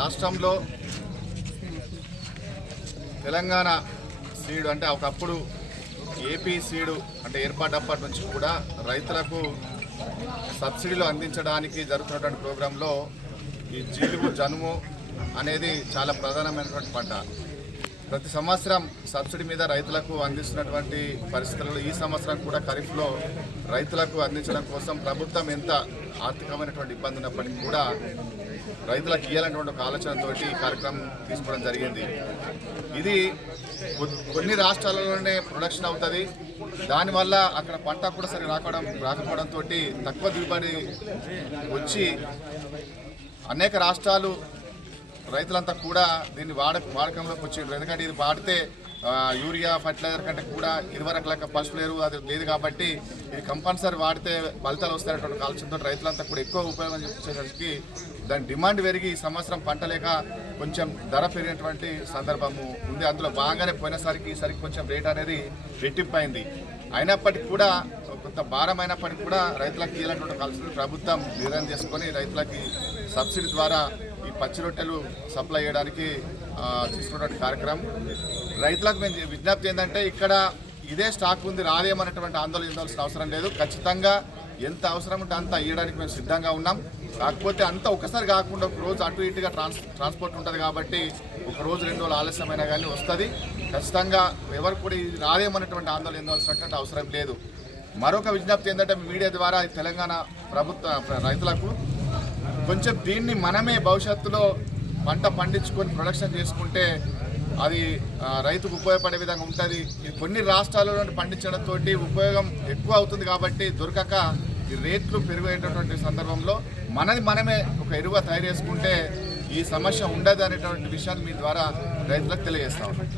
రాష్ట్రంలో తెలంగాణ సీడ్ అంటే ఒకప్పుడు ఏపీ సీడు అంటే ఏర్పాటప్పటి నుంచి కూడా రైతులకు సబ్సిడీలు అందించడానికి జరుగుతున్నటువంటి ప్రోగ్రాంలో ఈ జీలుగు జనుము అనేది చాలా ప్రధానమైనటువంటి పంట. ప్రతి సంవత్సరం సబ్సిడీ మీద రైతులకు అందిస్తున్నటువంటి పరిస్థితుల్లో ఈ సంవత్సరం కూడా ఖరీఫ్లో రైతులకు అందించడం కోసం ప్రభుత్వం ఎంత ఆర్థికమైనటువంటి ఇబ్బంది ఉన్నప్పటికీ కూడా రైతులకు ఇవ్వాలన్నటువంటి ఒక ఆలోచనతో ఈ కార్యక్రమం తీసుకోవడం జరిగింది. ఇది కొన్ని రాష్ట్రాలలోనే ప్రొడక్షన్ అవుతుంది. దానివల్ల అక్కడ పంట కూడా సరి రాకపోవడంతో తక్కువ దిగుబడి వచ్చి అనేక రాష్ట్రాలు రైతులంతా కూడా దీన్ని వాడకంలోకి వచ్చిండ్రు. ఎందుకంటే ఇది వాడితే యూరియా ఫర్టిలైజర్ కంటే కూడా ఇదివరకు పశువులు ఎరువు అది లేదు కాబట్టి ఇది కంపల్సరీ వాడితే ఫలితాలు వస్తాయనేటువంటి ఆలోచనతో రైతులంతా కూడా ఎక్కువ ఉపయోగం చేసేసరికి దాని డిమాండ్ పెరిగి ఈ సంవత్సరం పంట లేక కొంచెం ధర పెరిగినటువంటి సందర్భము ఉంది. అందులో బాగానే పోయినసరికి ఈసరికి కొంచెం రేట్ అనేది రెట్టింపైంది. అయినప్పటికీ కూడా కొంత భారం అయినప్పటికీ కూడా రైతులకు ఇవ్వాలన్నటువంటి కలిసి ప్రభుత్వం నిర్ణయం చేసుకొని రైతులకి సబ్సిడీ ద్వారా ఈ పచ్చి రొట్టెలు సప్లై చేయడానికి తీసుకున్నటువంటి కార్యక్రమం. రైతులకు మేము విజ్ఞప్తి ఏంటంటే ఇక్కడ ఇదే స్టాక్ ఉంది, రాదేమన్నటువంటి ఆందోళన చెందాల్సిన అవసరం లేదు. ఖచ్చితంగా ఎంత అవసరం ఉంటే అంత ఇవ్వడానికి మేము సిద్ధంగా ఉన్నాం. కాకపోతే అంతా ఒకసారి కాకుండా ఒక రోజు అటు ఇటుగా ట్రాన్స్పోర్ట్ ఉంటుంది కాబట్టి ఒక రోజు 2 రోజులు ఆలస్యమైనా కానీ వస్తుంది. ఖచ్చితంగా ఎవరు కూడా ఇది రాదేమన్నటువంటి ఆందోళన చెందాల్సినటువంటి అవసరం లేదు. మరొక విజ్ఞప్తి ఏంటంటే మీడియా ద్వారా తెలంగాణ ప్రభుత్వ రైతులకు కొంచెం దీన్ని మనమే భవిష్యత్తులో పంట పండించుకొని ప్రొడక్షన్ చేసుకుంటే అది రైతుకు ఉపయోగపడే విధంగా ఉంటుంది. ఇది కొన్ని రాష్ట్రాలలో పండించడంతో ఉపయోగం ఎక్కువ అవుతుంది కాబట్టి దొరకక ఈ రేట్లు పెరిగేటటువంటి సందర్భంలో మనమే ఒక ఎరువుగా తయారు చేసుకుంటే ఈ సమస్య ఉండదు అనేటువంటి విషయాన్ని మీ ద్వారా రైతులకు తెలియజేస్తా ఉన్నాం.